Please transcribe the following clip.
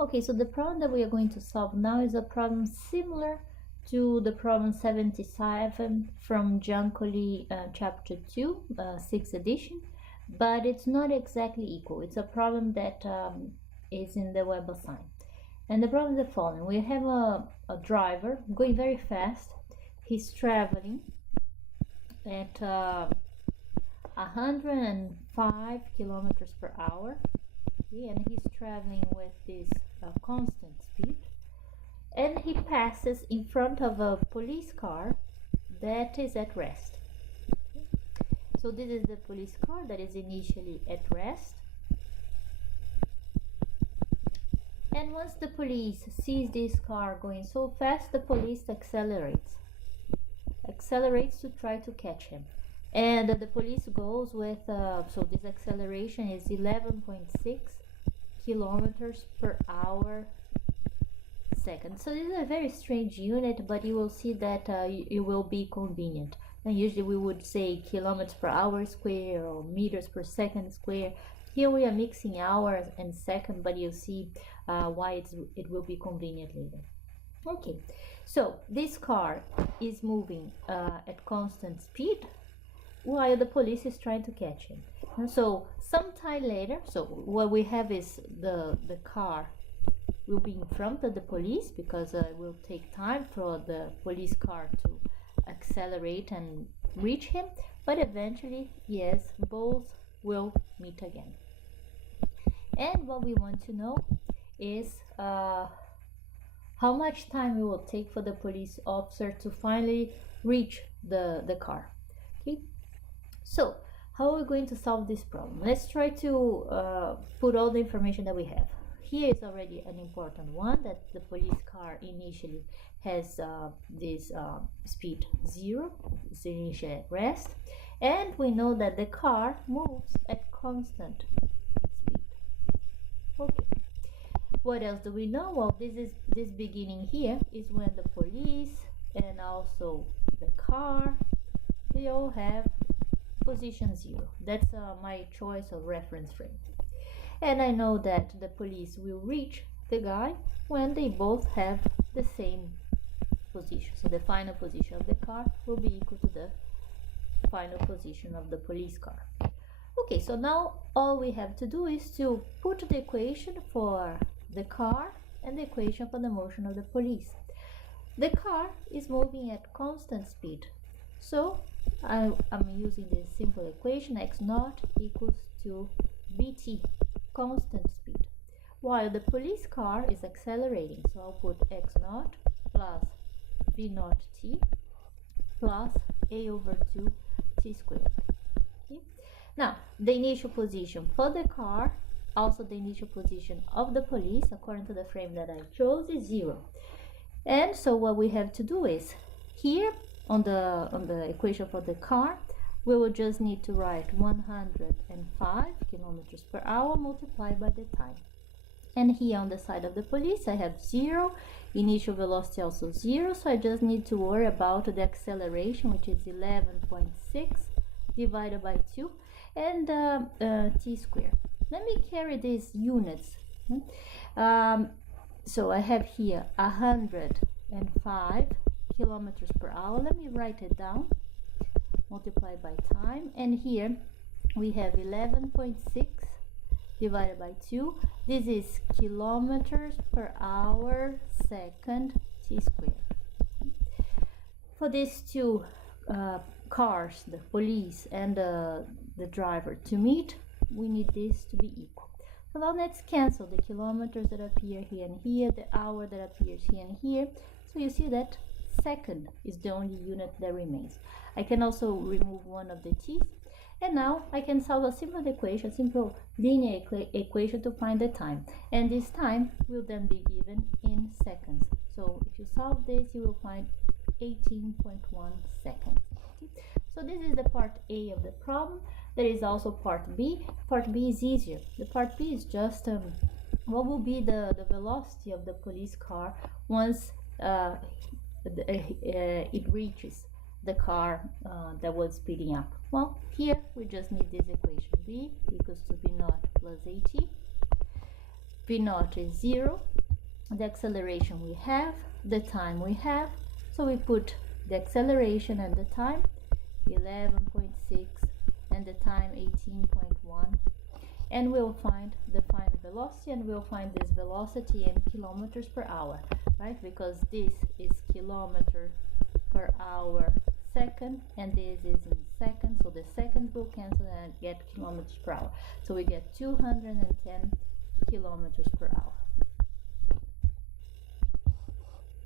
Okay, so the problem that we are going to solve now is a problem similar to the problem 77 from Giancoli chapter 2, 6th edition, but it's not exactly equal. It's a problem that is in the web assigned. And the problem is the following. We have a driver going very fast. He's traveling at 105 kilometers per hour. Okay, and he's traveling with this constant speed. And he passes in front of a police car that is at rest. Okay. So this is the police car that is initially at rest. And once the police sees this car going so fast, the police accelerates to try to catch him. And the police goes with, so this acceleration is 11.6 kilometers per hour second. So this is a very strange unit, but you will see that it will be convenient. And usually we would say kilometers per hour square or meters per second square. Here we are mixing hours and second, but you'll see why it will be convenient later. Okay, so this car is moving at constant speed while the police is trying to catch him. And so sometime later, so what we have is the car will be in front of the police because it will take time for the police car to accelerate and reach him, but eventually, yes, both will meet again. And what we want to know is how much time it will take for the police officer to finally reach the car. Okay, so how are we going to solve this problem? Let's try to put all the information that we have. Here is already an important one, that the police car initially has this speed 0, it's initially at rest, and we know that the car moves at constant speed. Okay, what else do we know? Well, this beginning here is when the police and also the car, they all have position 0. That's my choice of reference frame. And I know that the police will reach the guy when they both have the same position. So the final position of the car will be equal to the final position of the police car. Okay, so now all we have to do is to put the equation for the car and the equation for the motion of the police. The car is moving at constant speed. So I'm using this simple equation, x naught equals to bt, constant speed, while the police car is accelerating. So I'll put x naught plus v naught t plus a over 2 t squared. Okay. Now the initial position for the car, also the initial position of the police according to the frame that I chose, is 0. And so what we have to do is, here on the equation for the car, we will just need to write 105 kilometers per hour multiplied by the time. And here on the side of the police, I have 0, initial velocity also 0, so I just need to worry about the acceleration, which is 11.6 divided by 2, and t squared. Let me carry these units. So I have here 105 kilometers per hour. Let me write it down, multiplied by time, and here we have 11.6 divided by 2. This is kilometers per hour second t squared. For these two cars, the police and the driver, to meet, we need this to be equal. So now let's cancel the kilometers that appear here and here, the hour that appears here and here. So you see that second is the only unit that remains. I can also remove one of the t's, and now I can solve a simple equation, simple linear equation to find the time, and this time will then be given in seconds. So if you solve this, you will find 18.1 seconds. Okay? So this is the part A of the problem. There is also part B. Part B is easier. The part B is just what will be the velocity of the police car once it reaches the car that was speeding up. Well, here we just need this equation, b equals to b naught plus at V naught is 0, the acceleration we have, the time we have, so we put the acceleration and the time 11.6 and the time 18.1, and we'll find the final velocity, and we'll find this velocity in kilometers per hour, right? Because this is kilometer per hour second and this is in seconds, so the seconds will cancel and get kilometers per hour, so we get 210 kilometers per hour.